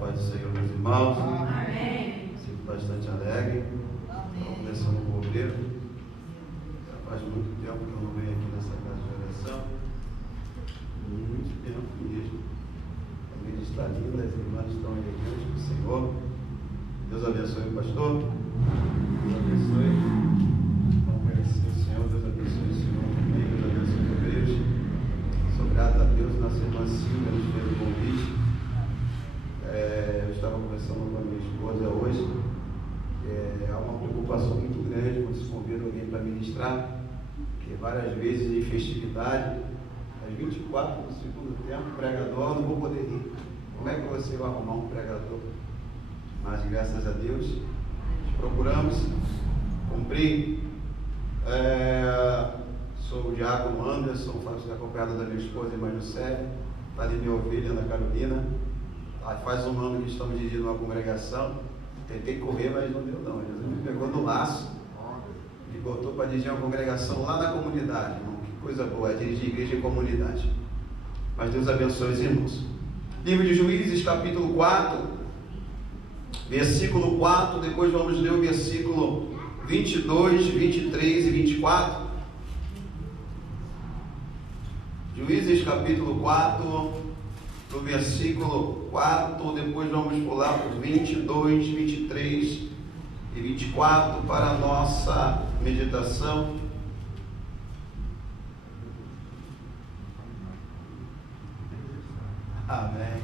paz do Senhor, meus irmãos. Amém. Sinto bastante alegre. Estamos começando com o obreiro. Já faz muito tempo que eu não venho aqui nessa casa de oração. Muito tempo mesmo. A vida está linda, as irmãs estão elegantes do Senhor. Deus abençoe o pastor. Deus abençoe. Vamos agradecer o Senhor. Deus abençoe o Senhor também. Deus abençoe os obreiros. Sou grato a Deus, nossa irmã Silvia nos fez o convite. Eu estava conversando com a minha esposa hoje. Há uma preocupação muito grande quando se convida alguém para ministrar, porque várias vezes em festividade, às 24 do segundo tempo, pregador, não vou poder ir. Como é que você vai arrumar um pregador? Mas graças a Deus, procuramos cumprir. Sou o diácono Anderson, faço acompanhado da minha esposa, irmã Juscelia, está ali minha ovelha, Ana Carolina. Faz um ano que estamos dirigindo uma congregação. Tentei correr, mas não deu não. Jesus me pegou no laço e botou para dirigir uma congregação lá na comunidade, irmão. Que coisa boa, é dirigir igreja em comunidade. Mas Deus abençoe os irmãos. Livro de Juízes, capítulo 4, versículo 4, depois vamos ler o versículo 22, 23 e 24. Juízes, capítulo 4, no versículo 4, depois vamos pular para 22, 23 e 24 para a nossa meditação. Amém.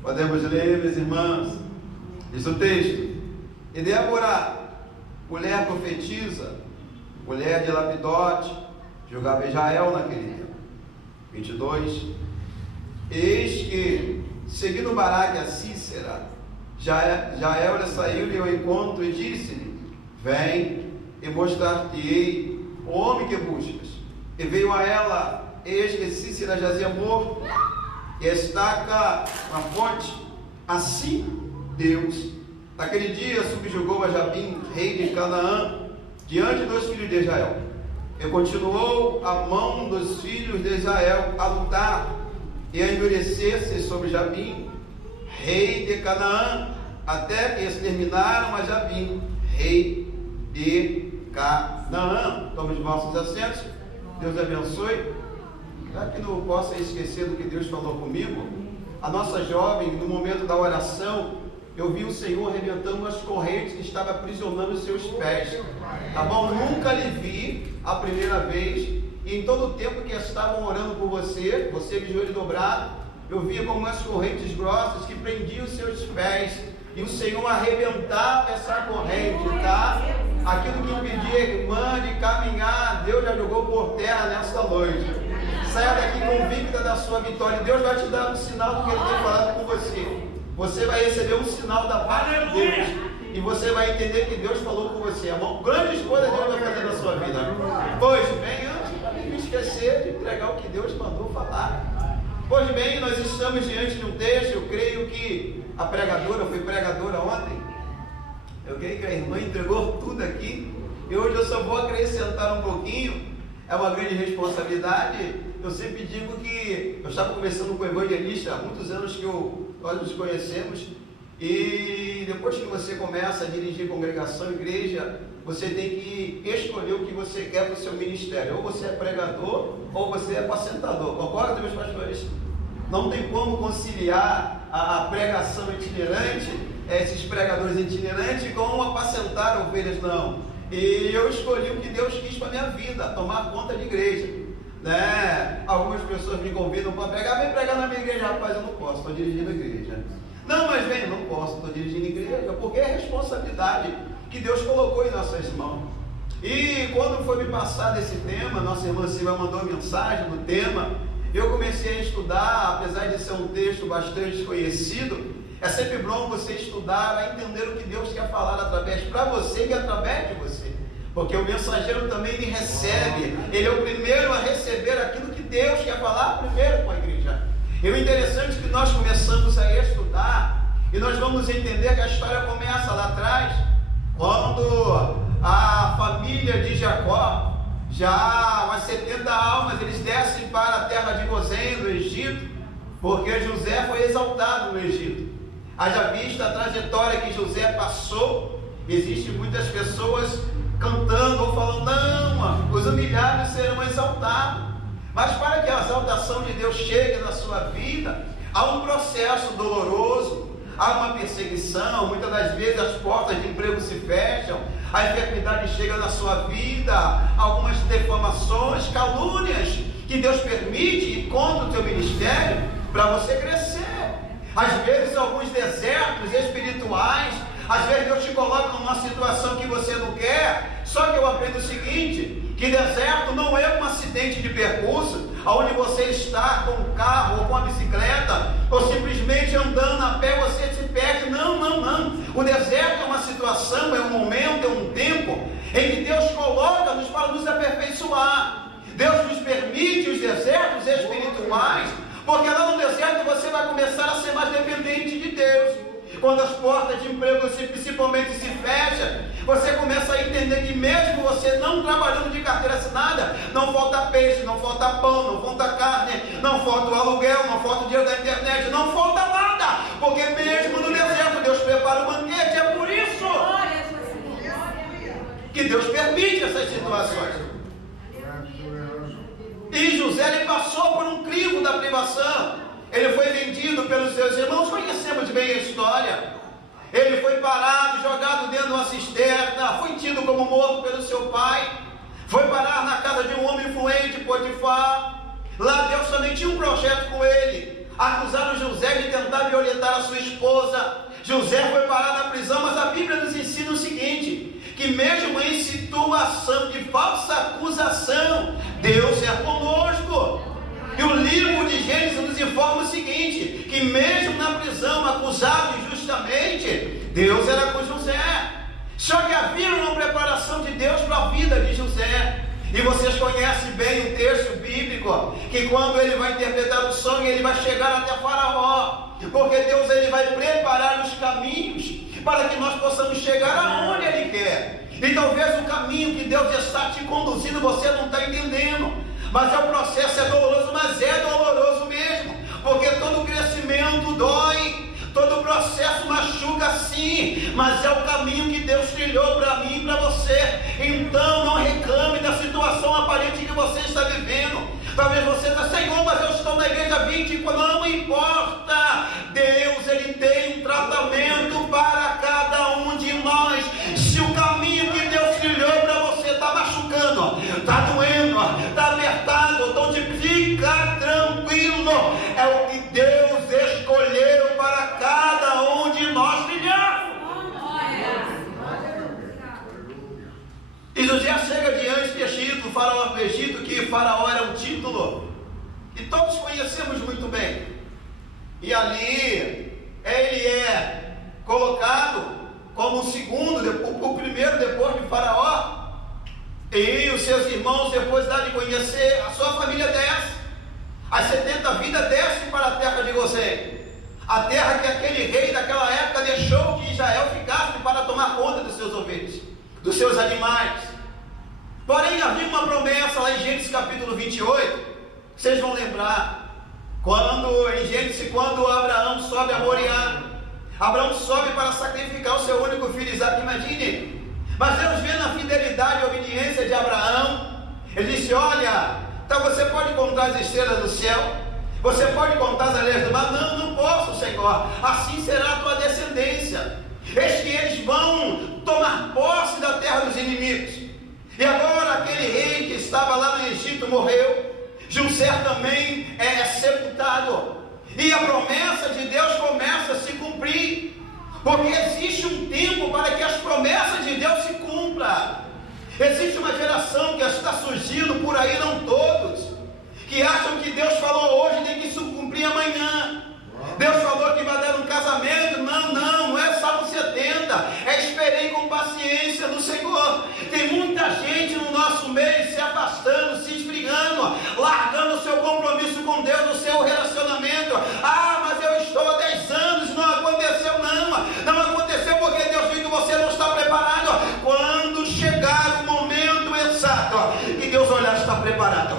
Podemos ler, meus irmãos? Diz o texto: E Débora, mulher profetiza, mulher de Lapidote, julgava Israel naquele tempo. 22. Eis que, seguindo Baraque a Cícera, Jael saiu-lhe ao encontro e disse-lhe: Vem e mostrar-te-ei o homem que buscas. E veio a ela, eis que Cícera jazia morto, e a estaca na fonte. Assim Deus, naquele dia, subjugou a Jabim, rei de Canaã, diante dos filhos de Israel. E continuou a mão dos filhos de Israel a lutar e a endurecer-se sobre Jabim, rei de Canaã, até que exterminaram a Jabim, rei de Canaã. Tome os vossos assentos. Deus abençoe. Para que não possa esquecer do que Deus falou comigo, a nossa jovem, no momento da oração, eu vi o Senhor arrebentando as correntes que estavam aprisionando os seus pés. Tá bom? Nunca lhe vi a primeira vez. E em todo o tempo que estavam orando por você, você de joelho dobrado, eu via como umas correntes grossas que prendiam os seus pés. E o Senhor arrebentava essa corrente, tá? Aquilo que impedia a irmã de caminhar, Deus já jogou por terra nesta noite. Saia daqui convicta da sua vitória. Deus vai te dar um sinal do que Ele tem falado com você. Você vai receber um sinal da parte de Deus. E você vai entender que Deus falou com você. Grandes coisas Deus vai fazer na sua vida. Pois bem, antes para não esquecer de entregar o que Deus mandou falar. Pois bem, nós estamos diante de um texto. Eu creio que a pregadora foi pregadora ontem. Eu creio que a irmã entregou tudo aqui. E hoje eu só vou acrescentar um pouquinho. É uma grande responsabilidade. Eu sempre digo que eu estava conversando com o evangelista há muitos anos que nós nos conhecemos. E depois que você começa a dirigir congregação, igreja, você tem que escolher o que você quer para o seu ministério. Ou você é pregador, ou você é apacentador. Concorda, meus pastores? Não tem como conciliar a pregação itinerante, esses pregadores itinerantes, com apacentar ovelhas, não. E eu escolhi o que Deus quis para a minha vida, tomar conta de igreja. Né? Algumas pessoas me convidam para pregar, vem pregar na minha igreja. Rapaz, eu não posso, estou dirigindo a igreja. Não, mas vem, não posso, estou dirigindo igreja, porque é responsabilidade que Deus colocou em nossas mãos. E quando foi me passado esse tema, nossa irmã Silvia mandou mensagem no tema, eu comecei a estudar, apesar de ser um texto bastante conhecido. É sempre bom você estudar, a entender o que Deus quer falar através para você e através de você. Porque o mensageiro também ele recebe, ele é o primeiro a receber aquilo que Deus quer falar primeiro com a igreja. E o interessante é que nós começamos a estudar e nós vamos entender que a história começa lá atrás, quando a família de Jacó, já umas 70 almas, eles descem para a terra de Gozém, do Egito, porque José foi exaltado no Egito. Haja vista a trajetória que José passou. Existem muitas pessoas cantando ou falando: não, os humilhados serão exaltados. Mas para que a exaltação de Deus chegue na sua vida, há um processo doloroso, há uma perseguição. Muitas das vezes as portas de emprego se fecham, a enfermidade chega na sua vida, algumas defamações, calúnias que Deus permite contra o teu ministério para você crescer. Às vezes alguns desertos espirituais, às vezes Deus te coloca numa situação que você não quer. Só que eu aprendo o seguinte, que deserto não é um acidente de percurso, onde você está com o carro ou com a bicicleta, ou simplesmente andando a pé, você se perde. Não. O deserto é uma situação, é um momento, é um tempo em que Deus coloca-nos para nos aperfeiçoar. Deus nos permite os desertos espirituais, porque lá no deserto você vai começar a ser mais dependente de Deus. Quando as portas de emprego principalmente se fecham, você começa a entender que mesmo você não trabalhando de carteira assinada, não falta peixe, não falta pão, não falta carne, não falta o aluguel, não falta o dinheiro da internet, não falta nada, porque mesmo no deserto Deus prepara o banquete. É por isso que Deus permite essas situações. E José, ele passou por um crivo da privação. Ele foi vendido pelos seus irmãos, conhecemos bem a história. Ele foi parado, jogado dentro de uma cisterna, foi tido como morto pelo seu pai, foi parar na casa de um homem influente, Potifar. Lá Deus também tinha um projeto com ele. Acusaram José de tentar violentar a sua esposa. José foi parar na prisão, mas a Bíblia nos ensina o seguinte, que mesmo em situação de falsa acusação, Deus é conosco. E o livro de Gênesis nos informa o seguinte, que mesmo na prisão, acusado injustamente, Deus era com José. Só que havia uma preparação de Deus para a vida de José. E vocês conhecem bem o texto bíblico, que quando ele vai interpretar o sonho, ele vai chegar até Faraó, porque Deus, ele vai preparar os caminhos para que nós possamos chegar aonde ele quer. E talvez o caminho que Deus está te conduzindo, você não está entendendo. Mas o processo é doloroso, mas é doloroso mesmo, porque todo crescimento dói, todo processo machuca sim, mas é o caminho que Deus trilhou para mim e para você. Então não reclame da situação aparente que você está vivendo. Talvez você está: Senhor, mas eu estou na igreja 20, não importa. Deus, ele tem um tratamento para cada um de nós. Se o caminho que Deus trilhou para você está machucando, está doendo, está apertado, então fica tranquilo. É o que Deus escolheu para cada um de nós trilhar. E José chega diante de Egito, o faraó do Egito, que Faraó era um título que todos conhecemos muito bem. E ali ele é colocado como o segundo, o primeiro depois de Faraó. E os seus irmãos, depois dá de conhecer, a sua família desce. As 70 vidas descem para a terra de Gozém, a terra que aquele rei daquela época deixou que Israel ficasse para tomar conta dos seus ovelhas, dos seus animais. Porém havia uma promessa lá em Gênesis capítulo 28, vocês vão lembrar, em Gênesis, quando Abraão sobe a Moriá. Abraão sobe para sacrificar o seu único filho Isaque, imagine. Mas Deus vê na fidelidade e obediência de Abraão, ele disse: olha, então você pode contar as estrelas do céu, você pode contar as areias do mar. Não posso, Senhor, assim será a tua descendência. Eis que eles vão tomar posse da terra dos inimigos. E agora aquele rei que estava lá no Egito morreu, José também é sepultado, e a promessa de Deus começa a se cumprir, porque existe um tempo para que as promessas de Deus se cumpram. Existe uma geração que está surgindo por aí, não todos, que acham que Deus falou hoje tem que se cumprir amanhã. Deus falou que vai dar um casamento, não é Salmo 70, esperei com paciência no Senhor. Tem muita gente no nosso meio se afastando, se esfriando, largando o seu compromisso com Deus, o seu relacionamento. Mas eu estou há 10 anos, não aconteceu. Não aconteceu porque Deus viu que você não está preparado. Quando chegar o momento exato, que Deus olhar, está preparado.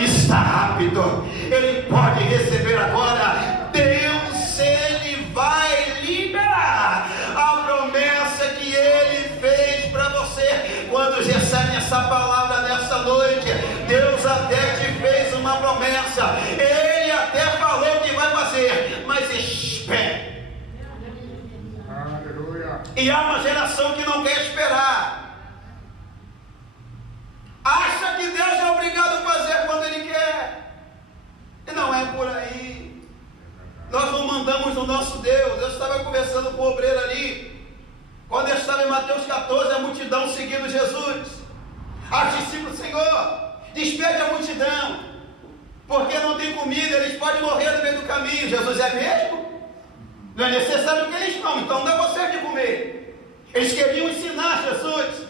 está apto, ele pode receber agora. Deus, ele vai liberar a promessa que ele fez para você. Quando recebe essa palavra nessa noite, Deus até te fez uma promessa, ele até falou que vai fazer, mas espere. E há uma geração que não quer esperar, acha que Deus é obrigado a fazer quando Ele quer, e não é por aí. Nós não mandamos no nosso Deus. Eu estava conversando com o obreiro ali, quando eu estava em Mateus 14, a multidão seguindo Jesus, aos discípulos: Senhor, despede a multidão, porque não tem comida, eles podem morrer no meio do caminho. Jesus: é mesmo? Não é necessário que eles comam, então dá você de comer. Eles queriam ensinar Jesus.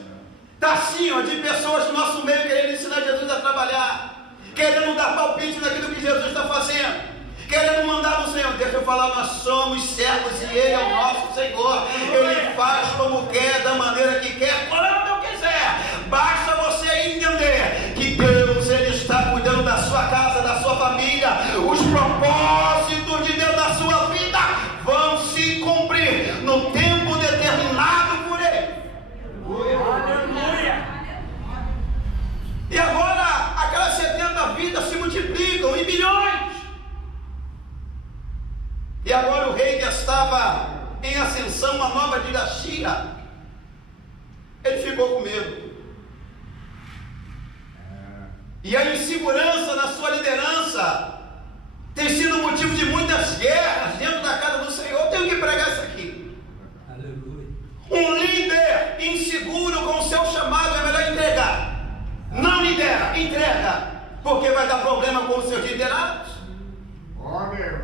Está assim, ó, de pessoas do nosso meio querendo ensinar Jesus a trabalhar, querendo dar palpite naquilo que Jesus está fazendo, querendo mandar no Senhor. Deixa eu falar, nós somos servos e Ele é o nosso Senhor. Ele faz como quer, da maneira que quer, quando eu quiser. Basta você entender que Deus, Ele está cuidando da sua casa, da sua família. Os propósitos de Deus na sua vida vão se cumprir no tempo determinado por Ele. Aleluia! E agora aquelas 70 vidas se multiplicam em milhões. E agora o rei que estava em ascensão, uma nova dinastia, ele ficou com medo. E a insegurança na sua liderança tem sido motivo de muitas guerras dentro da casa do Senhor. Eu tenho que pregar isso aqui. Aleluia. Um líder inseguro com o seu chamado é melhor entregar. Não lidera, entrega, porque vai dar problema com os seus liderados.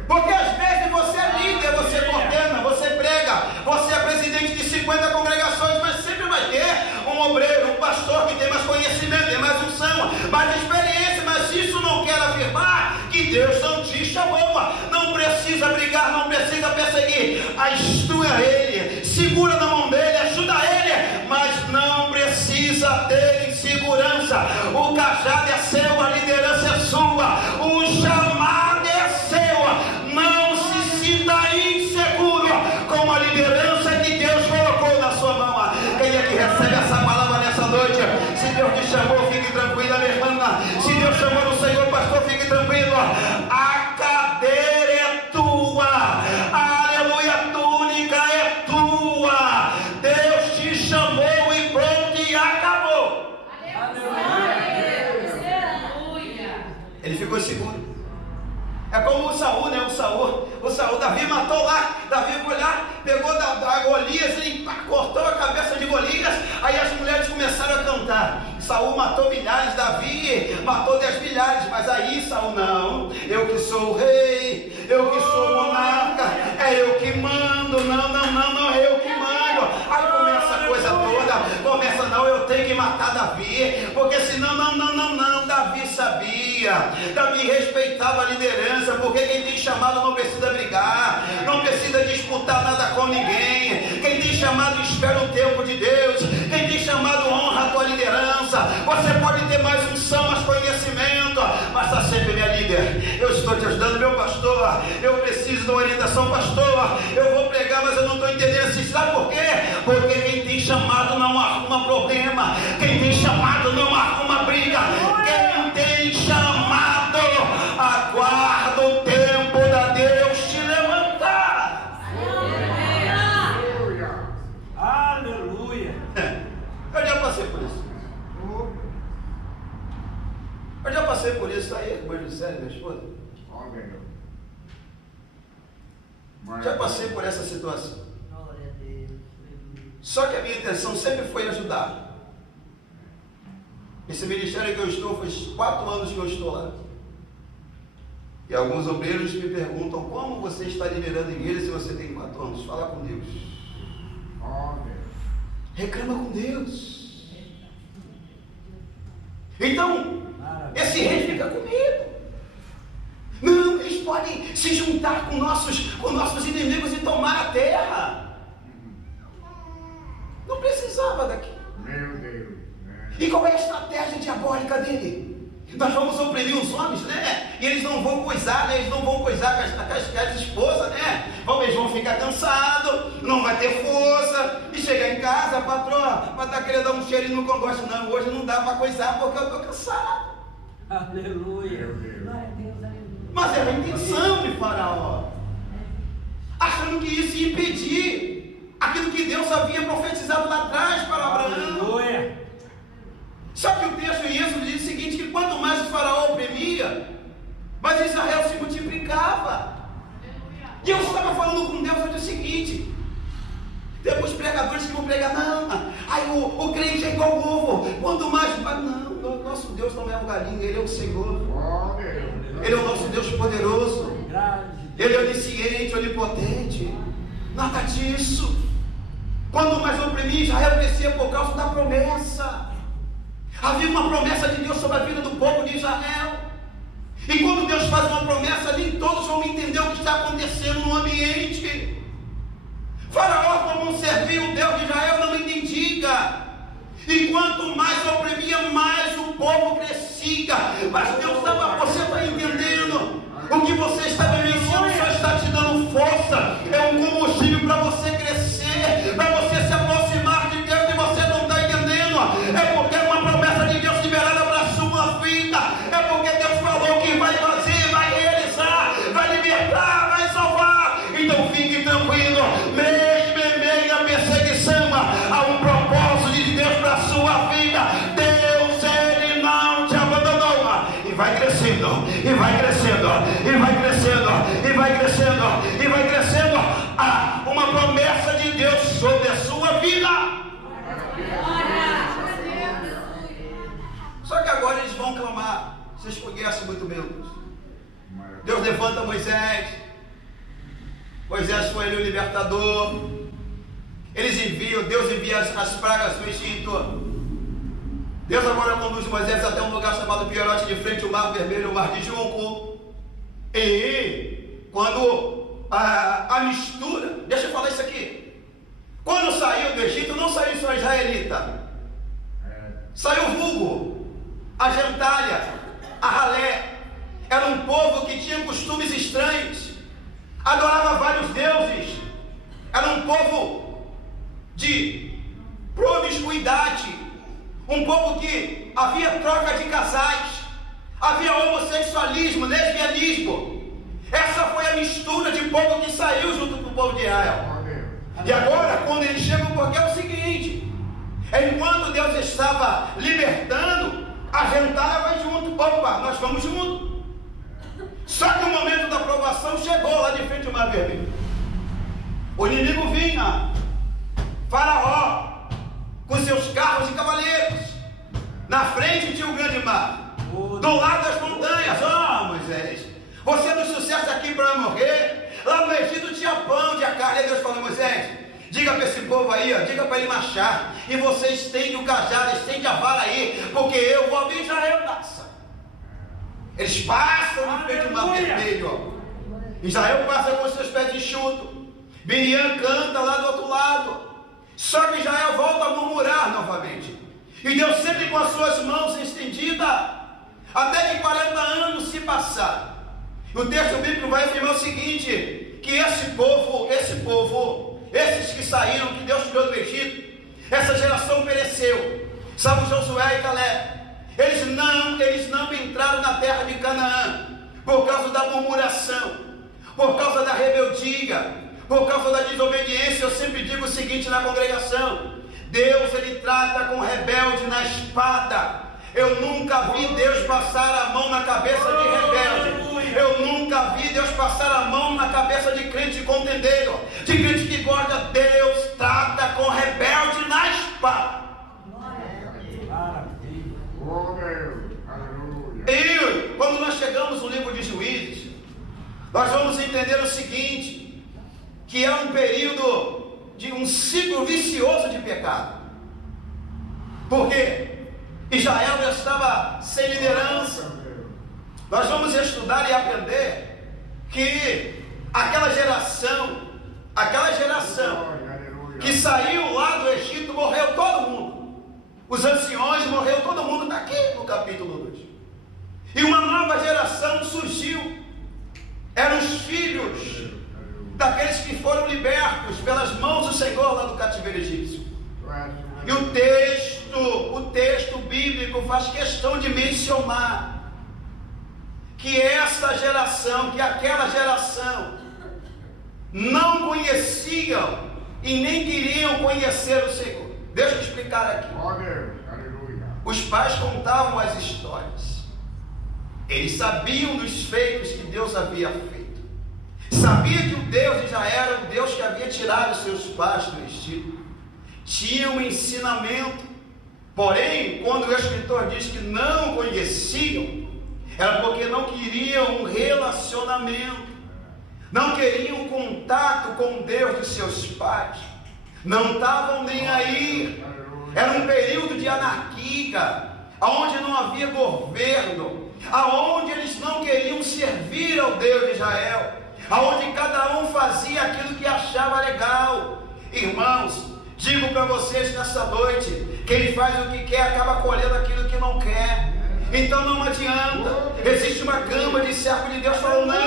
Porque às vezes você é líder, você coordena, você prega, você é presidente de 50 congregações, mas sempre vai ter um obreiro, um pastor que tem mais conhecimento, tem mais unção, mais experiência. Mas isso não quer afirmar que Deus não te chamou. Não precisa brigar, não precisa perseguir. Instrua ele, segura na mão dele, ajuda ele, mas não precisa ter insegurança. O cajado é seu, a liderança é sua, o chamado é seu. Não se sinta inseguro com a liderança que Deus colocou na sua mão. Quem é que recebe essa palavra nessa noite? Se Deus te chamou, fique tranquila, minha irmã. Se Deus chamou no Senhor, pastor, fique tranquilo. A cadeira é tua, aleluia, a túnica é tua. Deus te chamou e pronto, e acabou. Aleluia. Ele ficou seguro. É como o Saul, né? O Saul, Davi matou lá. Davi foi lá, pegou da Golias, ele cortou a cabeça de Golias. Aí as mulheres começaram a cantar: Saul matou milhares, Davi matou 10 milhares. Mas aí Saul: não, eu que sou o rei, eu que sou o monarca, é eu que mando, não, eu que mando. Aí começa a coisa toda, não, eu tenho que matar Davi, porque senão, não, Davi sabia, Davi respeitava a liderança, porque quem tem chamado não precisa brigar, não precisa disputar nada com ninguém. Quem tem chamado espera o tempo de Deus, quem tem chamado honra a tua liderança. Você pode ter mais unção, mais conhecimento, mas está sempre, minha líder, eu estou te ajudando, meu pastor, eu preciso de uma orientação, pastor, eu vou pregar, mas eu não estou entendendo. Sabe por quê? Porque quem tem chamado não arruma problema, quem tem chamado não arruma briga, quem tem chamado aguarda o tempo da Deus te levantar. Aleluia. Eu já passei por isso. Eu já passei por isso. Está aí, com o José, minha esposa. Já passei por essa situação. Só que a minha intenção sempre foi ajudar. Esse ministério que eu estou, faz 4 anos que eu estou lá. E alguns obreiros me perguntam: como você está liderando a igreja se você tem 4 anos? Fala com Deus. Reclama com Deus. Então, esse rei fica com medo. Não, eles podem se juntar com nossos inimigos e tomar a terra. Não precisava daquilo. Meu Deus. E qual é a estratégia diabólica dele? Nós vamos oprimir os homens, né? E eles não vão coisar, né? Eles não vão coisar com as esposas, né? Eles vão ficar cansados, não vai ter força. E chegar em casa, a patroa vai estar querendo dar um cheirinho no congosto. Não, hoje não dá para coisar porque eu estou cansado. Aleluia. Mas era a intenção de Faraó, achando que isso ia impedir aquilo que Deus havia profetizado lá atrás para Abraão. Aleluia. Só que o texto em Êxodo diz o seguinte, que quanto mais o Faraó oprimia, mas Israel se multiplicava. E eu estava falando com Deus, eu disse o seguinte, tem alguns pregadores que vão pregar, não, aí o crente é igual o ovo, quanto mais, não, nosso Deus não é um galinho, Ele é o Senhor, Ele é o nosso Deus poderoso, Ele é onisciente, onipotente, nada disso. Quando mais oprimia, Israel crescia por causa da promessa. Havia uma promessa de Deus sobre a vida do povo de Israel. E quando Deus faz uma promessa, nem todos vão entender o que está acontecendo no ambiente. Faraó, como não servia o Deus de Israel, não entendia. E quanto mais oprimia, mais o povo crescia. Mas Deus estava, você está entendendo? O que você está vivenciando só está te dando força. É um combustível para você crescer, para você se aproximar de Deus, e você não está entendendo. É porque é uma promessa de Deus liberada para a sua vida. É porque Deus falou que vai fazer, vai realizar, vai libertar, vai salvar. Então fique tranquilo, mesmo em meio à perseguição, há um propósito de Deus para a sua vida. Deus, Ele não te abandonou. E vai crescendo, e vai crescendo, e vai crescendo, e vai crescendo, e vai crescendo. Há uma promessa de Deus sobre a sua vida. Só que agora eles vão clamar. Vocês conhecem muito bem Deus. Deus levanta Moisés. Moisés foi ali o libertador. Eles enviam, Deus envia as pragas do Egito. Deus agora conduz Moisés até um lugar chamado Piorote, de frente ao Mar Vermelho, o Mar de Junco. E quando a mistura, deixa eu falar isso aqui. Quando saiu do Egito, não saiu só israelita. Saiu o vulgo, a gentalha, a ralé. Era um povo que tinha costumes estranhos, adorava vários deuses. Era um povo de promiscuidade, um povo que havia troca de casais, havia homossexualismo, lesbianismo. Essa foi a mistura de povo que saiu junto com o povo de Israel. E agora, quando eles chegam, porque é o seguinte: enquanto Deus estava libertando, a gentalha vai junto. Opa, nós vamos junto. Só que o momento da provação chegou lá de frente ao Mar Vermelho. O inimigo vinha, Faraó, com seus carros e cavaleiros. Na frente tinha o grande mar, do lado das montanhas. Moisés, você não sucesso aqui para morrer. Lá no Egito tinha pão, tinha carne. Aí Deus falou: Moisés, diga para esse povo aí, diga para ele marchar. E você estende o cajado, estende a vara aí, porque eu vou abrir Israel taça. Eles passam de frente ao Mar Vermelho. Israel passa com seus pés enxutos. Miriam canta lá do outro lado. Só que Israel volta a murmurar novamente. E Deus sempre com as suas mãos estendidas, até que 40 anos se passaram. O texto bíblico vai afirmar o seguinte: que esse povo, esses que saíram, que Deus tirou do Egito, essa geração pereceu. Salvo Josué e Caleb. Eles não entraram na terra de Canaã por causa da murmuração, por causa da rebeldia, por causa da desobediência. Eu sempre digo o seguinte na congregação: Deus, Ele trata com rebelde na espada. Eu nunca vi Deus passar a mão na cabeça de rebelde. Eu nunca vi Deus passar a mão na cabeça de crente contendeiro, de crente que gosta. Deus trata com rebelde na espada. E quando nós chegamos no livro de Juízes, nós vamos entender o seguinte: que é um período de um ciclo vicioso de pecado. Porque Israel já estava sem liderança. Nós vamos estudar e aprender que aquela geração que saiu lá do Egito, morreu todo mundo. Os anciões morreu todo mundo. Está aqui no capítulo 2. geração surgiu. Eram os filhos daqueles que foram libertos pelas mãos do Senhor lá do cativeiro egípcio. E o texto bíblico faz questão de mencionar que essa geração, que aquela geração não conheciam e nem queriam conhecer o Senhor. Deixa eu explicar aqui. Os pais contavam as histórias. Eles sabiam dos feitos que Deus havia feito. Sabia que o Deus já era o Deus que havia tirado seus pais do Egito. Tinha um ensinamento. Porém, quando o escritor diz que não conheciam, era porque não queriam um relacionamento, não queriam um contato com o Deus dos seus pais, não estavam nem aí. Era um período de anarquia, onde não havia governo, aonde eles não queriam servir ao Deus de Israel, aonde cada um fazia aquilo que achava legal. Irmãos, digo para vocês nessa noite, quem faz o que quer acaba colhendo aquilo que não quer. Então não adianta. Existe uma gama de servo de Deus falando: não,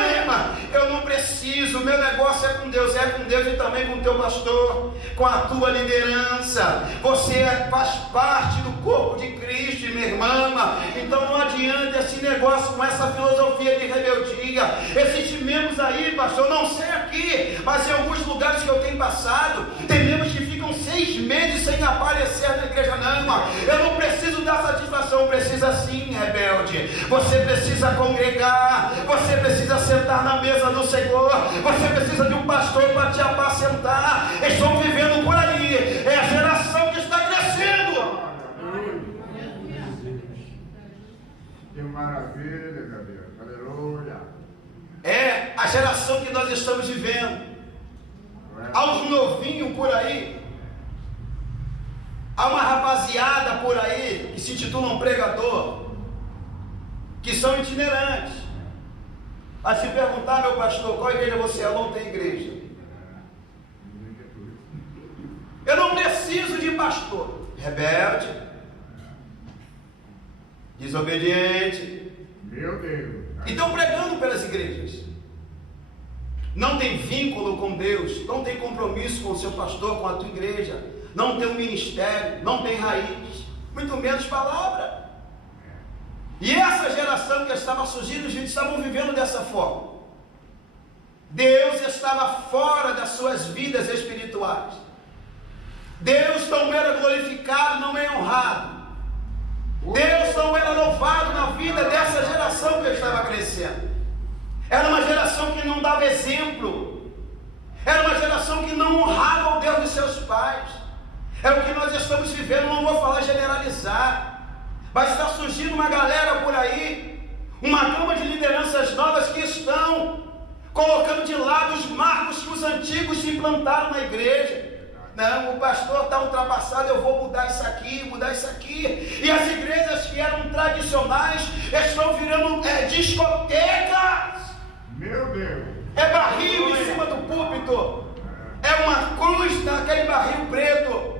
eu não preciso, meu negócio é com Deus e também com o teu pastor, com a tua liderança. Você faz parte do corpo de Cristo, minha irmã. Então não adianta esse negócio com essa filosofia de rebeldia. Existem membros aí, pastor, não sei aqui, mas em alguns lugares que eu tenho passado, tem membros que ficam 6 meses sem aparecer na igreja. Não, eu não preciso dar satisfação. Precisa sim, rebelde. Você precisa congregar, você precisa sentar na mesa do Senhor, você precisa de um pastor para te apacentar. Estão vivendo por aí, é a geração que está crescendo. Que maravilha, meu Deus, aleluia. É a geração que nós estamos vivendo. Há uns novinhos por aí, há uma rapaziada por aí que se intitulam pregador, que são itinerantes. A se perguntar: meu pastor, qual igreja você é? Eu não tenho igreja. Eu não preciso de pastor. Rebelde, desobediente. Meu Deus. Então pregando pelas igrejas. Não tem vínculo com Deus, não tem compromisso com o seu pastor, com a tua igreja, não tem um ministério, não tem raiz, muito menos palavra. E essa geração que estava surgindo, gente, estavam vivendo dessa forma. Deus estava fora das suas vidas espirituais. Deus não era glorificado, não era honrado. Deus não era louvado na vida dessa geração que estava crescendo. Era uma geração que não dava exemplo. Era uma geração que não honrava o Deus de seus pais. É o que nós estamos vivendo. Não vou falar generalizar, mas está surgindo uma galera por aí, uma gama de lideranças novas que estão colocando de lado os marcos que os antigos se implantaram na igreja. Não, o pastor está ultrapassado, eu vou mudar isso aqui, mudar isso aqui. E as igrejas que eram tradicionais estão virando discotecas. Meu Deus. É barril em cima do púlpito, é uma cruz naquele barril preto,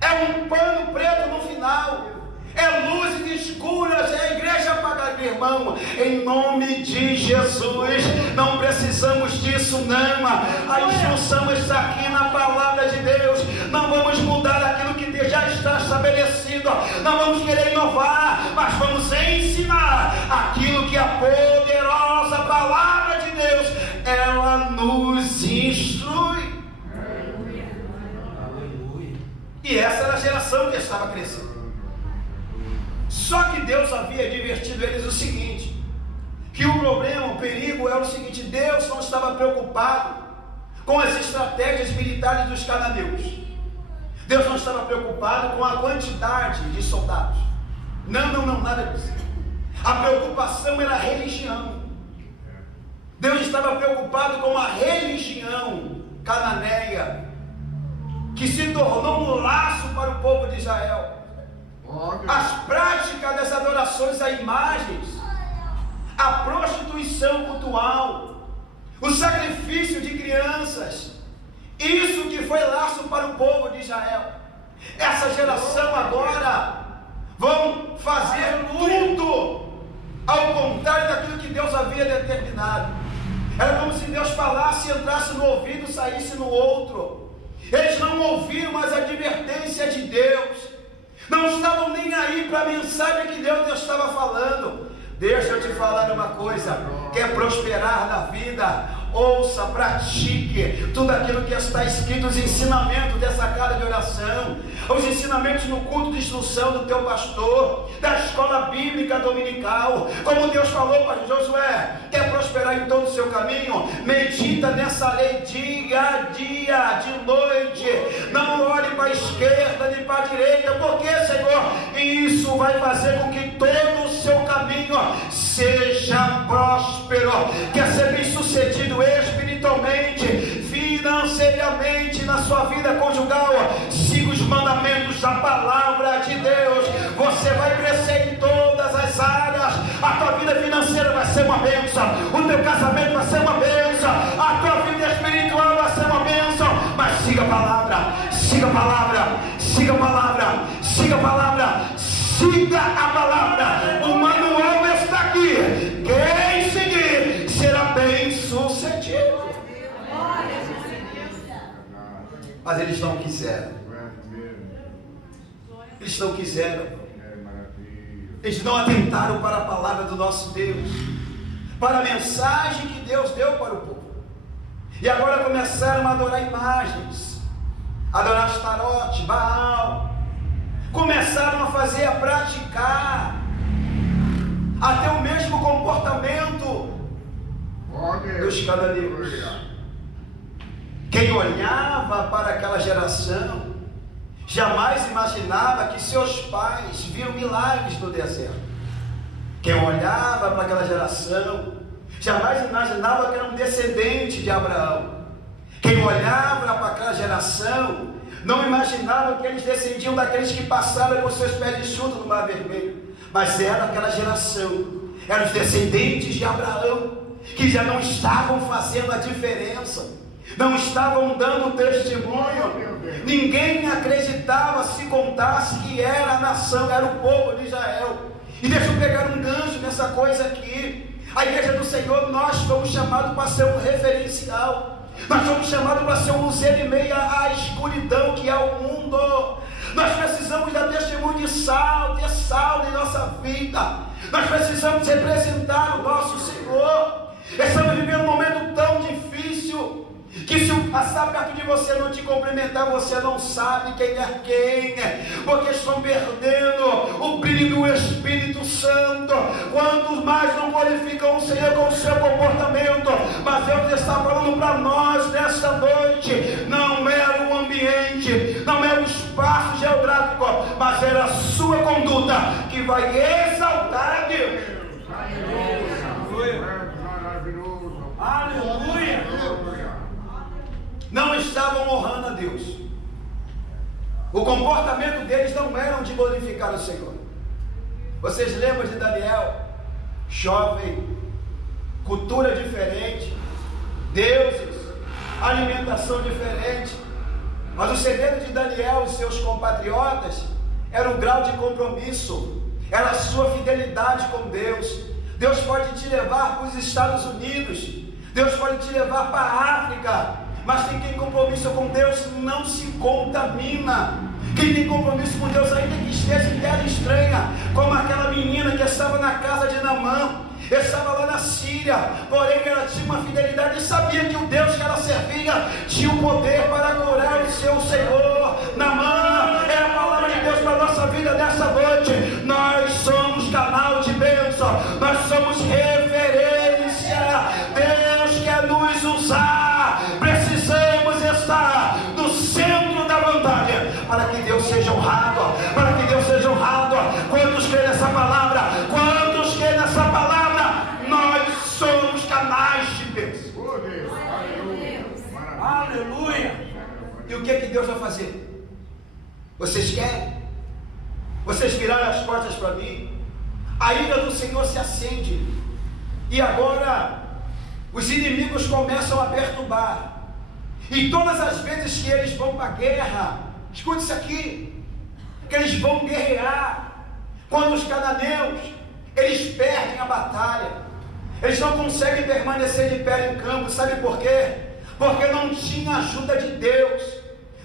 é um pano preto no final, é luzes escuras, é a igreja apagada. Irmão, em nome de Jesus, não precisamos disso, não. A instrução está aqui na palavra de Deus. Não vamos mudar aquilo que já está estabelecido, não vamos querer inovar, mas vamos ensinar aquilo que a poderosa palavra de Deus, ela nos instrui. E essa era a geração que estava crescendo. Só que Deus havia advertido eles o seguinte, que o problema, o perigo é o seguinte: Deus não estava preocupado com as estratégias militares dos cananeus. Deus não estava preocupado com a quantidade de soldados. Não, nada disso. A preocupação era a religião. Deus estava preocupado com a religião cananeia, que se tornou um laço para o povo de Israel. As práticas das adorações a imagens, a prostituição cultural, o sacrifício de crianças, isso que foi laço para o povo de Israel. Essa geração agora vão fazer tudo ao contrário daquilo que Deus havia determinado. Era como se Deus falasse, entrasse no ouvido e saísse no outro. Eles não ouviram mais a advertência de Deus. Não estavam nem aí para a mensagem que Deus estava falando. Deixa eu te falar uma coisa: quer prosperar na vida? Ouça, pratique tudo aquilo que está escrito, os ensinamentos dessa casa de oração, os ensinamentos no culto de instrução do teu pastor, da escola bíblica dominical. Como Deus falou para Josué: quer prosperar em todo o seu caminho? Medita nessa lei dia a dia, de noite. Não olhe para a esquerda nem para a direita. Por quê, Senhor? E isso vai fazer com que todo o seu caminho seja próspero. Quer ser bem sucedido espiritualmente, financeiramente, na sua vida conjugal? Siga os mandamentos da palavra de Deus. Você vai crescer em todas as áreas. A tua vida financeira vai ser uma bênção, o teu casamento vai ser uma bênção, a tua vida espiritual vai ser uma bênção. Mas siga a palavra, siga a palavra, siga a palavra, siga a palavra, siga a palavra. O manual está aqui. Quem seguir será bem sucedido. Mas eles não quiseram. Eles não quiseram. Eles não atentaram para a palavra do nosso Deus, para a mensagem que Deus deu para o povo. E agora começaram a adorar imagens, adorar Astarote, Baal. Começaram a fazer, a praticar até o mesmo comportamento dos cananeus. Quem olhava para aquela geração jamais imaginava que seus pais viram milagres no deserto. Quem olhava para aquela geração jamais imaginava que era um descendente de Abraão. Quem olhava para aquela geração não imaginava que eles descendiam daqueles que passaram com seus pés enxutos no Mar Vermelho. Mas era aquela geração, eram os descendentes de Abraão, que já não estavam fazendo a diferença, não estavam dando testemunho. Ninguém acreditava se contasse que era a nação, era o povo de Israel. E deixa eu pegar um gancho nessa coisa aqui. A igreja do Senhor, nós fomos chamados para ser um referencial. Nós fomos chamados para ser um luzeiro em meio à escuridão que é o mundo. Nós precisamos dar testemunho de sal, ter sal em nossa vida. Nós precisamos representar o nosso Senhor. Estamos vivendo um momento tão difícil que se passar perto de você não te cumprimentar, você não sabe quem é quem, porque estão perdendo o brilho do Espírito Santo. Quantos mais não glorificam o Senhor com o seu comportamento? Mas Deus está falando para nós nesta noite: não era o ambiente, não era o espaço geográfico, mas era a sua conduta que vai exaltar a Deus. Aleluia! Não estavam honrando a Deus. O comportamento deles não era de glorificar o Senhor. Vocês lembram de Daniel? Jovem, cultura diferente, deuses, alimentação diferente. Mas o segredo de Daniel e seus compatriotas era o grau de compromisso, era a sua fidelidade com Deus. Deus pode te levar para os Estados Unidos, Deus pode te levar para a África, mas quem tem compromisso com Deus não se contamina. Quem tem compromisso com Deus, ainda que esteja em terra estranha, como aquela menina que estava na casa de Naamã, estava lá na Síria, porém ela tinha uma fidelidade e sabia que o Deus que ela servia tinha o poder para curar o seu Senhor. Naamã é a palavra de Deus para a nossa vida nessa noite. Nós somos canal de bênção, nós somos referência. Deus quer nos usar, precisamos estar no centro da vontade para que Deus seja honrado, para que Deus seja honrado. Quantos creem nessa palavra? Quantos creem nessa palavra? Nós somos canais de bênção. Aleluia! E o que Deus vai fazer? Vocês querem? Vocês viraram as costas para mim? A ira do Senhor se acende, e agora os inimigos começam a perturbar. E todas as vezes que eles vão para a guerra, escute isso aqui, que eles vão guerrear, quando os cananeus, eles perdem a batalha, Eles não conseguem permanecer de pé em campo, sabe por quê? Porque não tinha ajuda de Deus.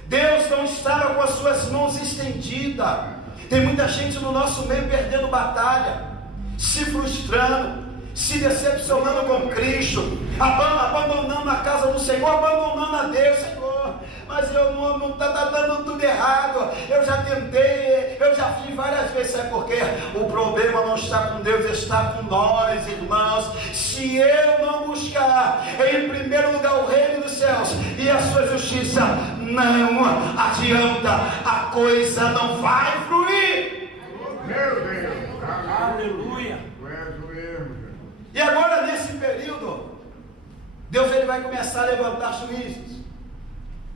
Deus não estava com as suas mãos estendidas. Tem muita gente no nosso meio perdendo batalha, se frustrando, se decepcionando com Cristo, abandonando a casa do Senhor, abandonando a Deus. Senhor, mas eu não está dando tudo errado, eu já tentei, eu já fiz várias vezes. Sabe por quê? O problema não está com Deus, está com nós, irmãos. Se eu não buscar em primeiro lugar o reino dos céus e a sua justiça, não adianta, a coisa não vai fluir. Meu Deus. Aleluia. Tu és o erro, Jesus. E agora, nesse período, Deus ele vai começar a levantar juízes.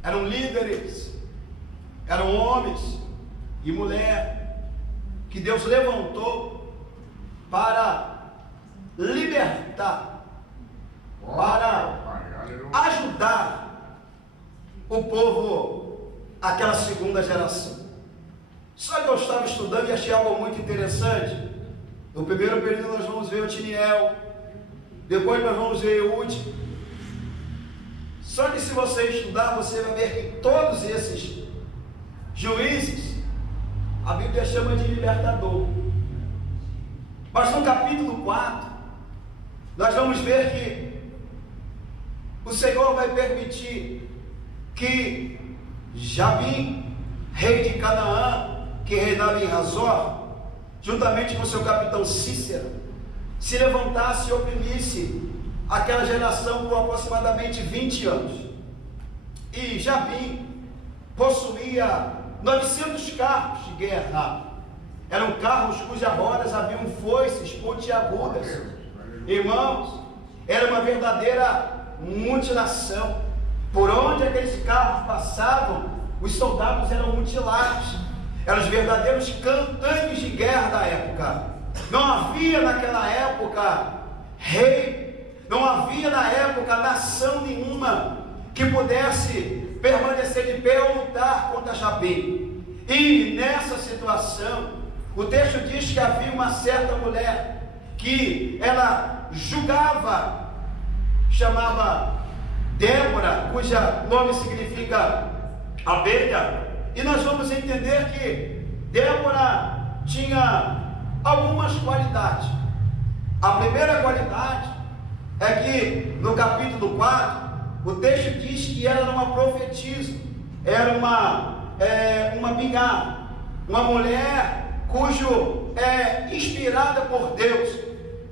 Eram líderes, eram homens e mulher que Deus levantou para libertar, para ajudar o povo, aquela segunda geração. Só que eu estava estudando e achei algo muito interessante. No primeiro período nós vamos ver Otiniel, depois nós vamos ver Eude. Só que se você estudar, você vai ver que todos esses juízes, a Bíblia chama de libertador. Mas no capítulo 4, nós vamos ver que o Senhor vai permitir que Jabim, rei de Canaã, que reinava em Hazor, juntamente com seu capitão Cícero, se levantasse e oprimisse aquela geração por aproximadamente 20 anos. E Jabim possuía 900 carros de guerra. Eram carros cujas rodas haviam foices pontiagudas. Irmãos, era uma verdadeira mutilação. Por onde aqueles carros passavam, os soldados eram mutilados. Eram os verdadeiros tanques de guerra da época. Não havia naquela época rei, não havia na época nação nenhuma que pudesse permanecer de pé ou lutar contra Jabim. E nessa situação, o texto diz que havia uma certa mulher que ela julgava, chamava Débora, cuja nome significa abelha. E nós vamos entender que Débora tinha algumas qualidades. A primeira qualidade é que no capítulo 4, o texto diz que ela era uma profetisa, era uma bigá, uma mulher cujo inspirada por Deus,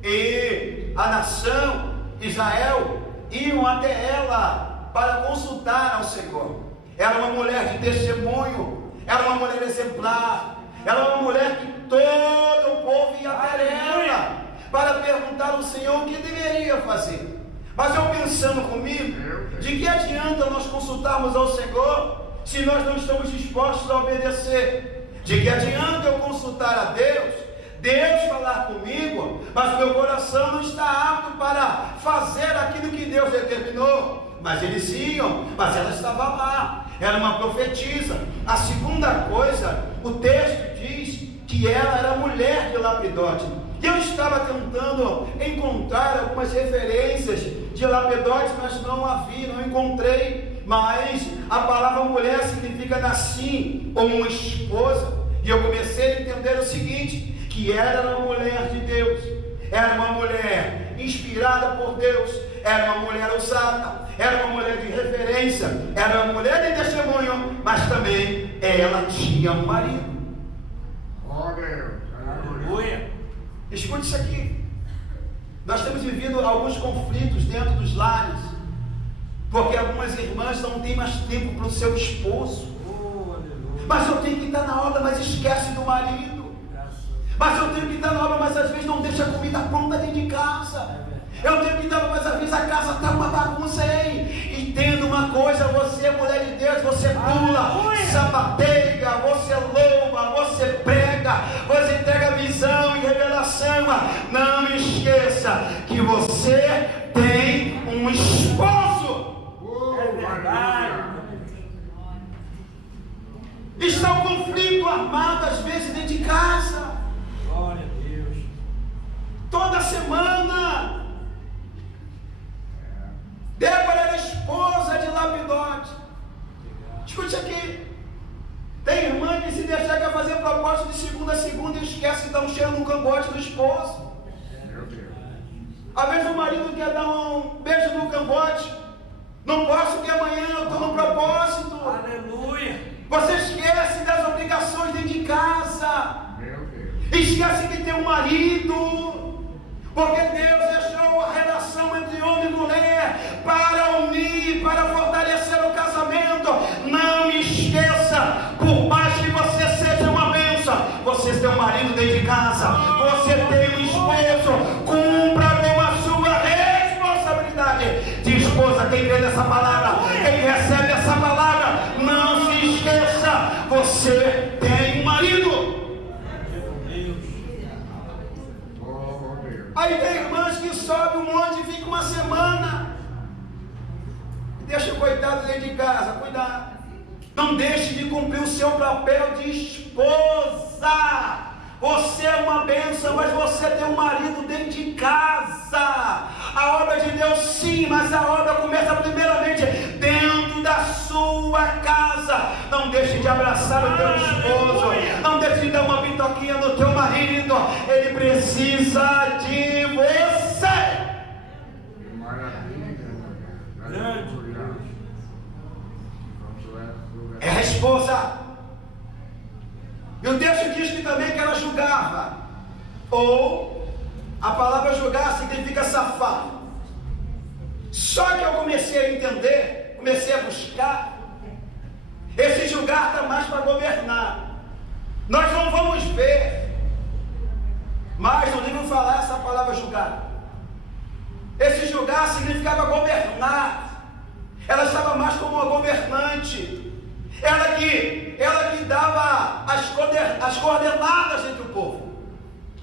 e a nação Israel iam até ela para consultar ao Senhor. Era uma mulher de testemunho, era uma mulher exemplar, era uma mulher que todo o povo ia até ela para perguntar ao Senhor o que deveria fazer. Mas eu pensando comigo, de que adianta nós consultarmos ao Senhor se nós não estamos dispostos a obedecer? De que adianta eu consultar a Deus, Deus falar comigo, mas o meu coração não está apto para fazer aquilo que Deus determinou? Mas eles iam, mas ela estava lá, era uma profetisa. A segunda coisa, o texto diz que ela era mulher de Lapidote. E eu estava tentando encontrar algumas referências de Lapidote, mas não havia, não encontrei. Mas a palavra mulher significa nassim, ou uma esposa. E eu comecei a entender o seguinte, que ela era uma mulher de Deus, era uma mulher inspirada por Deus, era uma mulher ousada, era uma mulher de referência, era uma mulher de testemunho, mas também ela tinha um marido. Ó Deus, Aleluia. Escute isso aqui. Nós temos vivido alguns conflitos dentro dos lares, porque algumas irmãs não têm mais tempo para o seu esposo. Mas eu tenho que estar na obra, mas esquece do marido. Mas eu tenho que estar na obra, mas às vezes não deixa a comida pronta dentro de casa. Eu tenho que estar, mas às vezes a casa está uma bagunça aí. Entenda uma coisa, você é mulher de Deus, você pula, sapateia, você louva, você prega, você entrega visão e revelação. Não esqueça que você tem um esposo. É verdade. Está um conflito armado às vezes dentro de casa. Glória a Deus. Toda semana esposo. Meu Deus. Às vezes o marido quer dar um beijo no cangote. Não posso, que amanhã eu estou no propósito. Aleluia. Você esquece das obrigações dentro de casa. Meu Deus. Esquece que tem um marido. Porque Deus deixou a relação entre homem e mulher para unir, para fortalecer o casamento. Não esqueça, por mais que você seja uma bênção, você tem um marido dentro de casa, você tem um esposo. Cumpra com a sua responsabilidade de esposa. Quem crê nessa palavra, quem recebe essa palavra, não se esqueça, você tem um marido. Oh, Deus. Aí tem irmãs que sobem um monte e ficam uma semana. Deixa o coitado dentro de casa, cuidado. Não deixe de cumprir o seu papel de esposa. Você é uma bênção, mas você tem um marido dentro de casa. A obra de Deus sim, mas a obra começa primeiramente dentro da sua casa. Não deixe de abraçar o teu esposo. Não deixe de dar uma pitoquinha no teu marido. Ele precisa de você. Que maravilha. Grande. É a esposa. E o texto diz que também que ela julgava. Ou a palavra julgar significa safar. Só que eu comecei a entender, comecei a buscar. Esse julgar está mais para governar. Nós não vamos ver, mas no livro falar essa palavra julgar. Esse julgar significava governar. Ela estava mais como uma governante. Ela que dava as coordenadas entre o povo,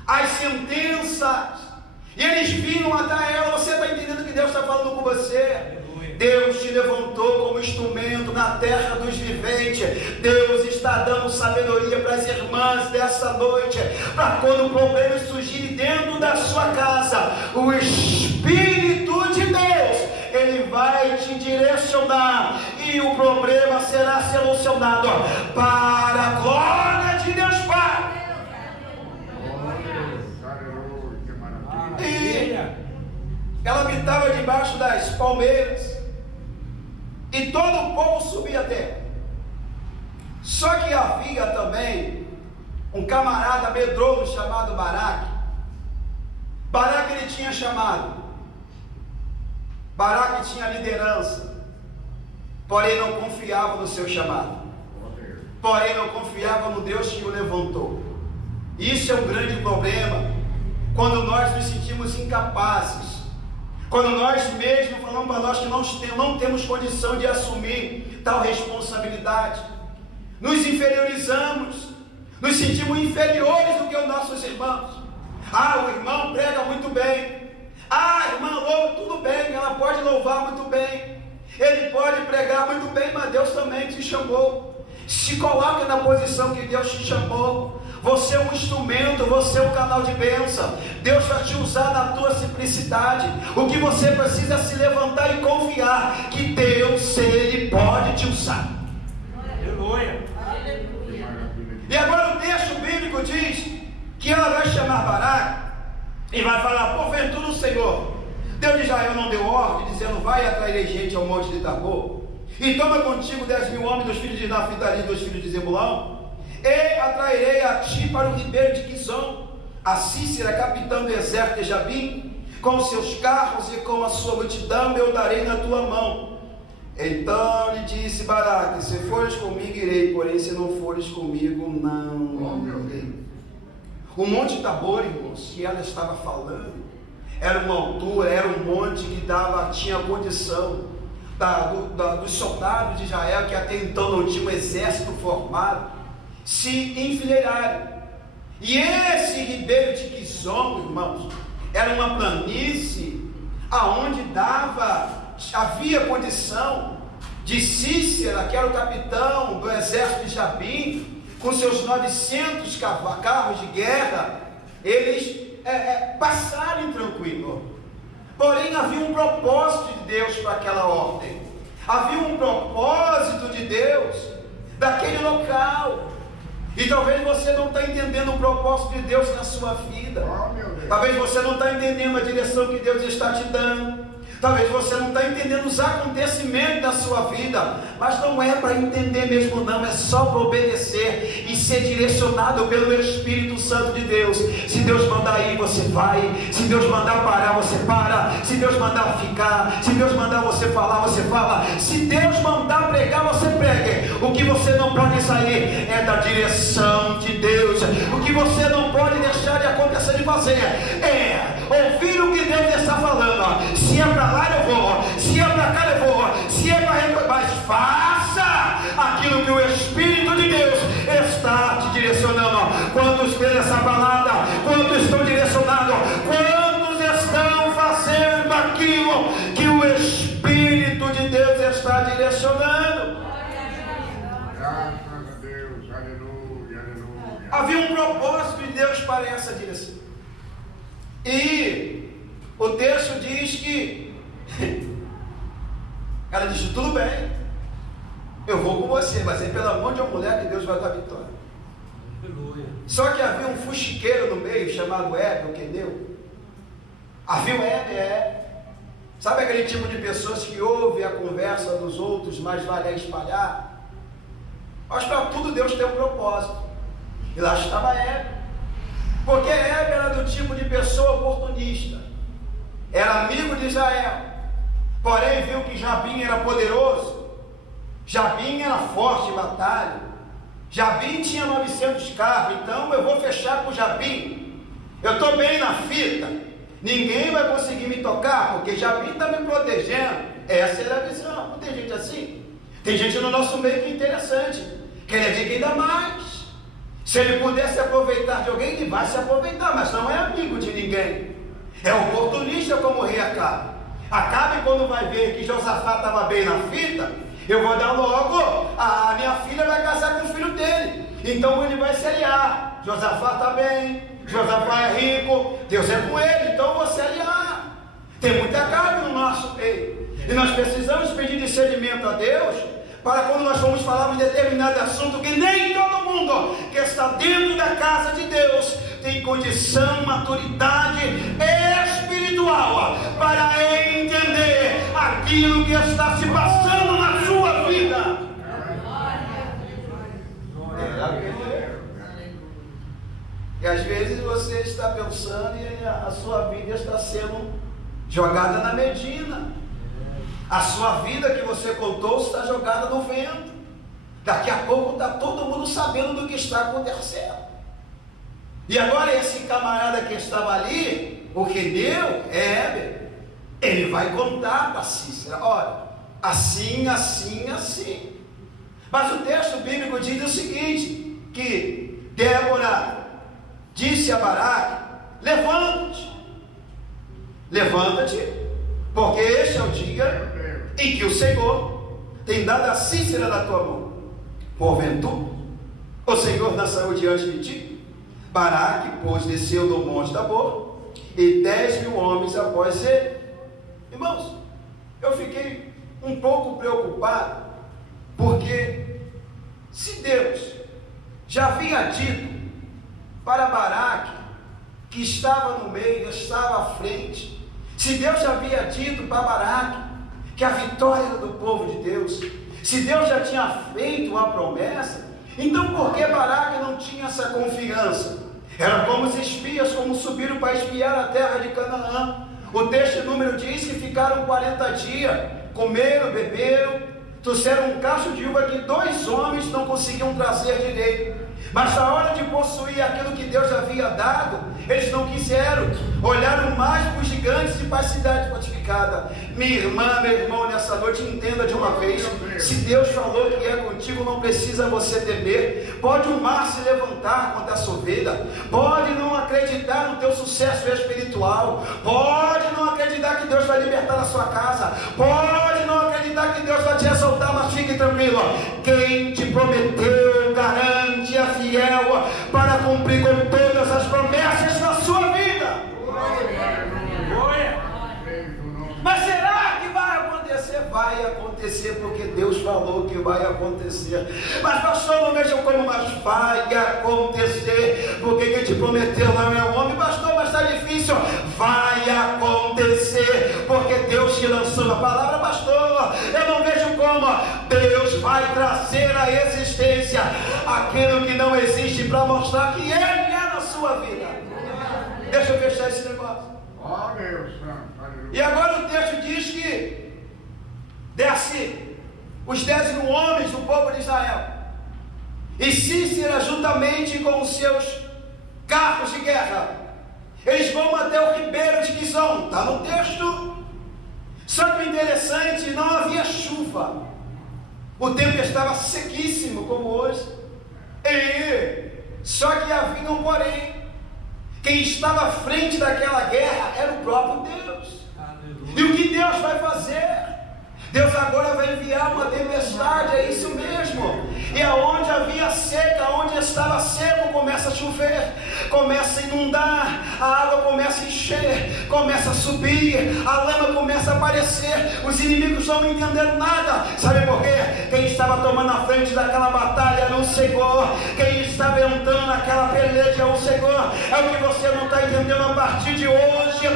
as sentenças. E eles vinham até ela. Você está entendendo o que Deus está falando com você? Deus te levantou como instrumento na terra dos viventes. Deus está dando sabedoria para as irmãs dessa noite, para quando problemas surgirem dentro da sua casa, o Espírito de Deus, Ele vai te direcionar e o problema será solucionado para a glória de Deus Pai. Aleluia, que maravilha. E ela habitava debaixo das palmeiras, e todo o povo subia até. Só que havia também um camarada medroso chamado Baraque. Baraque ele tinha chamado. Baraque tinha liderança, porém não confiava no seu chamado. Porém não confiava no Deus que o levantou. Isso é um grande problema, quando nós nos sentimos incapazes, quando nós mesmos falamos para nós que não temos condição de assumir tal responsabilidade, nos inferiorizamos, nos sentimos inferiores do que os nossos irmãos. O irmão prega muito bem, a irmã louva tudo bem, ela pode louvar muito bem, ele pode pregar muito bem, mas Deus também te chamou. Se coloque na posição que Deus te chamou. Você é um instrumento, você é um canal de bênção. Deus vai te usar na tua simplicidade. O que você precisa é se levantar e confiar que Deus, Ele pode te usar. Aleluia. E agora o texto bíblico diz que ela vai chamar Baraque e vai falar: porventura o Senhor, Deus de Israel, não deu ordem, dizendo: vai e atrairei gente ao monte de Tabor, e toma contigo 10.000 homens dos filhos de Naphtali e dos filhos de Zebulão, e atrairei a ti para o ribeiro de Quizon, a Cícera, capitã do exército de Jabim, com seus carros e com a sua multidão eu darei na tua mão. Então lhe disse Baraque: se fores comigo irei, porém se não fores comigo não irei. O monte Tabor, irmãos, que ela estava falando, era uma altura, era um monte que tinha condição dos soldados de Israel, que até então não tinha um exército formado, se enfileirarem. E esse ribeiro de Quizon, irmãos, era uma planície aonde havia condição de Cícera, que era o capitão do exército de Jabim, com seus 900 carros de guerra, eles passarem tranquilo. Porém havia um propósito de Deus para aquela ordem, havia um propósito de Deus daquele local. E talvez você não está entendendo o propósito de Deus na sua vida. Oh, meu Deus. Talvez você não está entendendo a direção que Deus está te dando. Talvez você não está entendendo os acontecimentos da sua vida. Mas não é para entender mesmo não. É só para obedecer e ser direcionado pelo Espírito Santo de Deus. Se Deus mandar ir, você vai. Se Deus mandar parar, você para. Se Deus mandar ficar. Se Deus mandar você falar, você fala. Se Deus mandar pregar, você prega. O que você não pode sair é da direção de Deus. O que você não pode deixar de acontecer, de fazer, é ouvir o que Deus está falando. Se é para lá eu vou, se é para cá eu vou, se é para... mas faça aquilo que o Espírito de Deus está te direcionando. Quantos têm essa palavra? Quantos estão direcionados? Quantos estão fazendo aquilo que o Espírito de Deus está direcionando? Graças a Deus, aleluia, aleluia. Havia um propósito de Deus para essa direção. E o texto diz que o cara disse, tudo bem, eu vou com você, mas é pela mão de uma mulher que Deus vai dar vitória. Aleluia. Só que havia um fuxiqueiro no meio, chamado Hebe, o queneu. Havia o Hebe, sabe aquele tipo de pessoas que ouve a conversa dos outros, mas vai lá espalhar? Mas para tudo Deus tem um propósito. E lá estava Hebe. Porque Hebe era do tipo de pessoa oportunista. Era amigo de Israel. Porém viu que Jabim era poderoso. Jabim era forte em batalha. Jabim tinha 900 carros. Então eu vou fechar com Jabim. Eu estou bem na fita. Ninguém vai conseguir me tocar, porque Jabim está me protegendo. Essa era a visão. Não tem gente assim? Tem gente no nosso meio que é interessante. Que ele é de quem dá mais. Se ele pudesse aproveitar de alguém, ele vai se aproveitar, mas não é amigo de ninguém. É oportunista como o rei Acabe. Acabe, quando vai ver que Josafá estava bem na fita, eu vou dar logo, a minha filha vai casar com o filho dele. Então ele vai se aliar. Josafá está bem, Josafá é rico, Deus é com ele, então eu vou se aliar. Tem muita carne no nosso meio. E nós precisamos pedir discernimento a Deus, para quando nós vamos falar de determinado assunto, que nem todo mundo que está dentro da casa de Deus tem condição, maturidade espiritual para entender aquilo que está se passando na sua vida. E às vezes você está pensando e a sua vida está sendo jogada na Medina. A sua vida que você contou está jogada no vento. Daqui a pouco está todo mundo sabendo do que está acontecendo. E agora esse camarada que estava ali, o queneu, ele vai contar para Cícera, olha, assim, assim, assim. Mas o texto bíblico diz o seguinte, que Débora disse a Baraque, levanta-te, porque este é o dia em que o Senhor tem dado a Cícera na tua mão. Porventura, o Senhor não saiu diante de ti? Baraque, pois, desceu do monte Tabor, e 10.000 homens após ele. Irmãos, eu fiquei um pouco preocupado, porque se Deus já havia dito para Baraque, que estava no meio, estava à frente, se Deus já havia dito para Baraque que a vitória era do povo de Deus, se Deus já tinha feito a promessa, então por que Baraque não tinha essa confiança? Era como os espias, como subiram para espiar a terra de Canaã. O texto número diz que ficaram 40 dias, comeram, beberam, trouxeram um cacho de uva que 2 homens não conseguiam trazer direito. Mas na hora de possuir aquilo que Deus havia dado, eles não quiseram, olharam mais para os gigantes e para a cidade fortificada. Minha irmã, meu irmão, nessa noite entenda de uma vez, se Deus falou que é contigo, não precisa você temer. Pode o mar se levantar contra a sua vida, pode não acreditar no teu sucesso espiritual, pode não acreditar que Deus vai libertar a sua casa, pode não acreditar que Deus vai te exaltar, mas fique tranquilo, quem te prometeu garante, é fiel para cumprir com todas as promessas na sua vida. Glória. Mas será que vai acontecer? vai acontecer, porque Deus falou que vai acontecer. Mas pastor, não vejo como, mas vai acontecer, porque quem te prometeu não é o homem. Pastor, mas está difícil. Vai acontecer, porque Deus te lançou a palavra. Pastor, eu não vejo como. Deus vai trazer à existência aquilo que não existe, para mostrar que Ele é na sua vida. Deixa eu fechar esse negócio. Ó Deus Santo, aleluia. E agora o texto diz que desce os 10.000 homens do povo de Israel, e Cícera, juntamente com os seus carros de guerra, eles vão até o ribeiro de Quizon. Está no texto. Só que o interessante, não havia chuva, o tempo estava sequíssimo como hoje, só que havia um porém. Quem estava à frente daquela guerra era o próprio Deus. Aleluia. E o que Deus vai fazer? Deus agora vai enviar uma tempestade, é isso mesmo. E aonde havia seca, onde estava seco, começa a chover, começa a inundar, a água começa a encher, começa a subir, a lama começa a aparecer, os inimigos não entendendo nada. Sabe por quê? Quem estava tomando a frente daquela batalha era o Senhor. Quem estava entrando naquela peleja é o Senhor. É o que você não está entendendo a partir de hoje.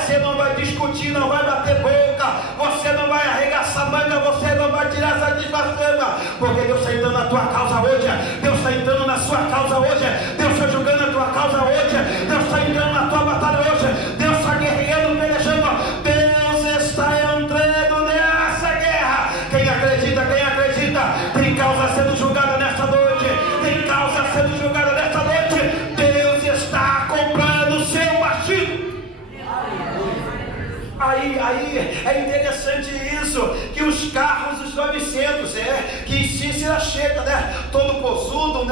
Você não vai discutir, não vai bater boca, você não vai arregaçar a manga, você não vai tirar satisfação, porque Deus está entrando na tua causa hoje, Deus está entrando na sua causa hoje, Deus está julgando a tua causa hoje, Deus está entrando na tua batalha hoje, Deus está guerreando, pelejando, Deus está entrando nessa guerra. Quem acredita, tem causa sendo julgada nesta noite, tem causa sendo julgada nesta noite. Deus está comprando o seu partido. Aí é interessante isso, que os carros, os 900, que Cícera chega, todo posudo,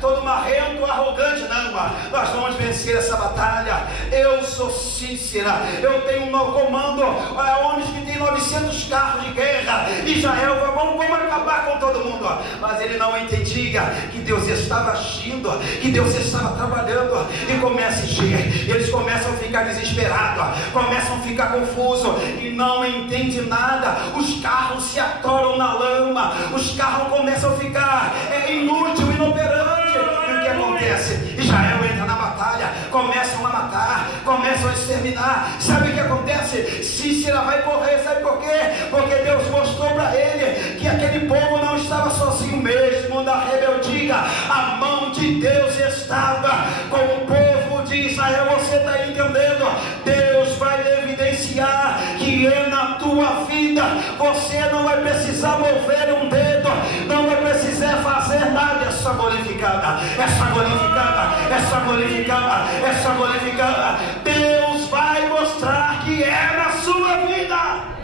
todo marrento, arrogante. Não, nós vamos vencer essa batalha. Eu sou Cícera, eu tenho um comando, homens que têm 900 carros de guerra, Israel, vamos acabar com todo mundo. Mas ele não entendia que Deus estava agindo, que Deus estava trabalhando, e começa a encher, eles começam a ficar desesperados, começam a ficar confusos, e não entende nada. Os carros se atoram na lama, os carros começam a ficar inútil, inoperante. E o que acontece? Israel entra na batalha, começam a matar, começam a exterminar. Sabe o que acontece? Cícera vai correr, sabe por quê? Porque Deus mostrou para ele que aquele povo não estava sozinho mesmo na rebeldia. A mão de Deus estava com o povo de Israel. Você está entendendo? Deus vai evidenciar que é na tua vida. Você não vai precisar mover um dedo, não vai precisar fazer nada. É só glorificada, é só glorificada, é só glorificada, é só glorificada. Deus vai mostrar que é na sua vida.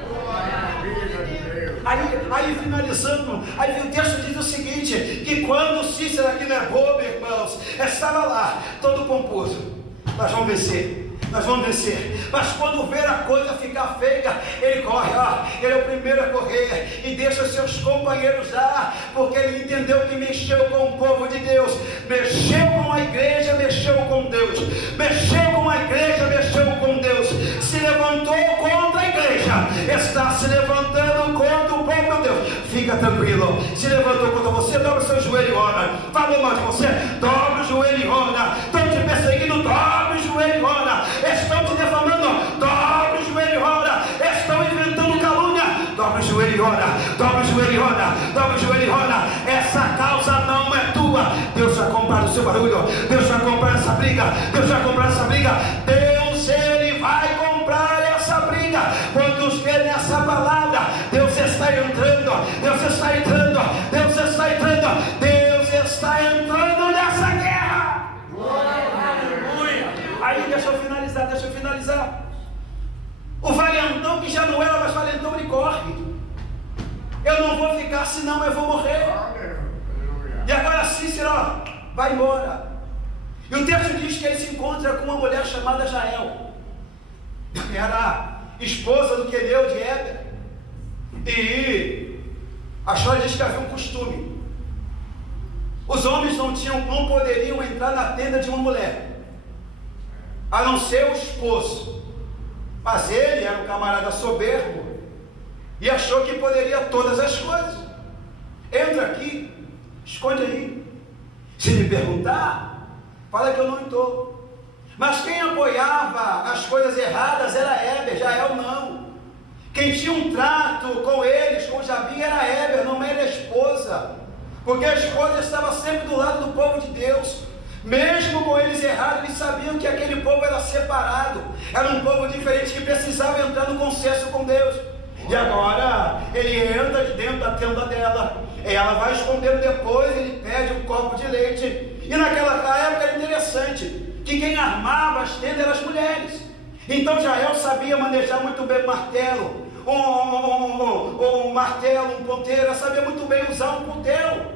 Aí finalizando, aí o texto diz o seguinte, que quando Cícera, que não é bobo, irmãos, estava lá, todo pomposo, nós vamos vencer, mas quando ver a coisa ficar feia, ele corre, ele é o primeiro a correr, e deixa os seus companheiros lá, porque ele entendeu que mexeu com o povo de Deus, mexeu com a igreja, mexeu com Deus, mexeu com a igreja, mexeu com Deus, se levantou contra a igreja, está se levantando contra o povo de Deus. Fica tranquilo, se levantou contra você, dobra o seu joelho e ora. Falou mal de você, dobra o joelho e ora. Estão te perseguindo, dobra o joelho e ora. Estão te defamando, dobra o joelho e ora. Estão inventando calúnia, dobra o joelho e ora. Dobra o joelho e ora, dobra o joelho e ora. Essa causa não é tua. Deus vai comprar o seu barulho, Deus vai comprar essa briga, Deus vai comprar essa briga. Deus, Ele vai comprar essa briga. Quantos querem essa palavra? Deus está entrando, Deus está entrando, Deus está entrando, Deus está entrando nessa guerra. Aí deixa eu finalizar. O valentão, que já não era mais valentão, ele corre. Eu não vou ficar, senão eu vou morrer. E agora Cícera vai embora. E o texto diz que ele se encontra com uma mulher chamada Jael. Era esposa do Queneu de Éber. E a história diz que havia um costume. Os homens não poderiam entrar na tenda de uma mulher, a não ser o esposo. Mas ele era um camarada soberbo, e achou que poderia todas as coisas. Entra aqui, esconde aí. Se me perguntar, fala que eu não estou. Mas quem apoiava as coisas erradas era Heber, Jael não. Quem tinha um trato com eles, com Jabim, era Heber, não era a esposa. Porque a esposa estava sempre do lado do povo de Deus. Mesmo com eles errados, eles sabiam que aquele povo era separado. Era um povo diferente que precisava entrar no consenso com Deus. E agora, ele entra de dentro da tenda dela. Ela vai escondendo depois, ele pede um copo de leite. E naquela época era interessante, que quem armava as tendas eram as mulheres. Então Jael sabia manejar muito bem o martelo, um martelo, um ponteiro, ela sabia muito bem usar um cutelo.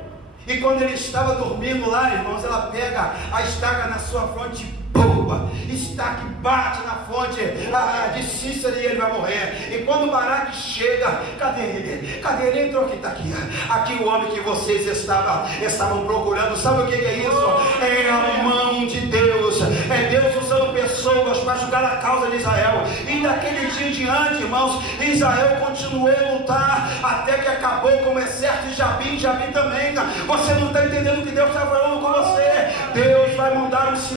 E quando ele estava dormindo lá, irmãos, ela pega a estaca na sua fronte, boa, estaca e bate na fonte de Cícera e ele vai morrer. E quando Baraque chega, cadê ele? Cadê ele? Entrou aqui, está aqui. Aqui o homem que vocês estavam procurando. Sabe o que é isso? É a mão de Deus. É Deus usando pessoas para julgar a causa de Israel. E daquele dia em diante, irmãos, Israel continuou a lutar até que acabou com o exército de Jabim. Jabim também. Você não está entendendo o que Deus está falando com você. Deus vai mandar um sinal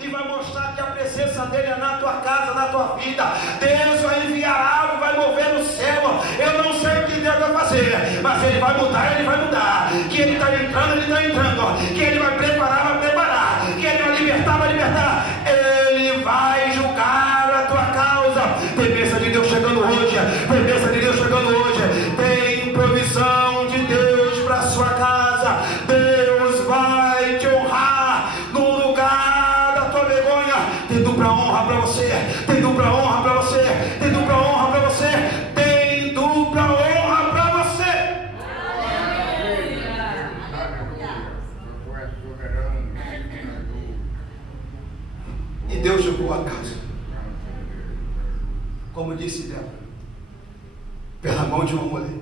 e vai mostrar que a presença dele é na tua casa, na tua vida. Deus vai enviar água, vai mover no céu. Eu não sei o que Deus vai fazer, mas ele vai mudar, ele vai mudar. Que ele está entrando, ele está entrando. Que ele vai preparar, vai preparar. Que ele vai libertar, vai libertar. Ele vai julgar a tua causa. Tem bênção de Deus chegando hoje. Tem bênção de Deus chegando hoje. Tem provisão de Deus para a sua casa. Deus vai te honrar no lugar. Tem dupla honra para você, tem dupla honra para você, tem dupla honra para você, tem dupla honra para você. E Deus julgou a causa, como disse Débora, pela mão de uma mulher.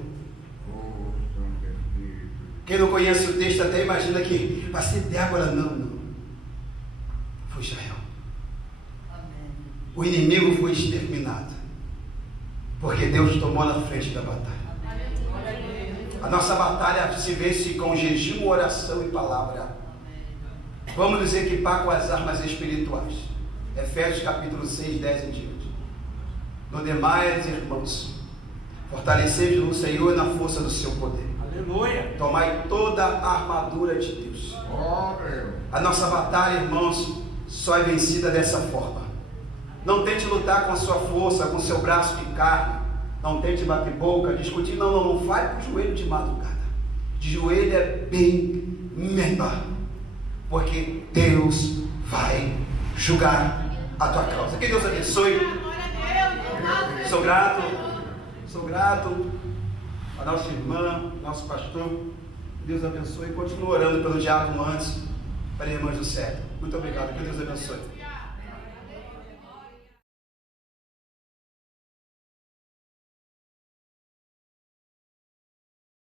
Quem não conhece o texto até imagina que vai ser Débora, não. Foi Israel. O inimigo foi exterminado, porque Deus tomou na frente da batalha. A nossa batalha se vence com jejum, oração e palavra. Vamos nos equipar com as armas espirituais. Efésios capítulo 6, 10 em diante. No demais, irmãos, fortalecei-vos no Senhor e na força do seu poder. Aleluia. Tomai toda a armadura de Deus. A nossa batalha, irmãos, só é vencida dessa forma. Não tente lutar com a sua força, com o seu braço de carne. Não tente bater boca, discutir. Não vai para o joelho de madrugada. De joelho é bem melhor. Porque Deus vai julgar a tua causa. Que Deus abençoe. Sou grato a nossa irmã, nosso pastor. Deus abençoe. Continua orando pelo diácono antes, para a irmã Juscelia. Muito obrigado. Que Deus abençoe.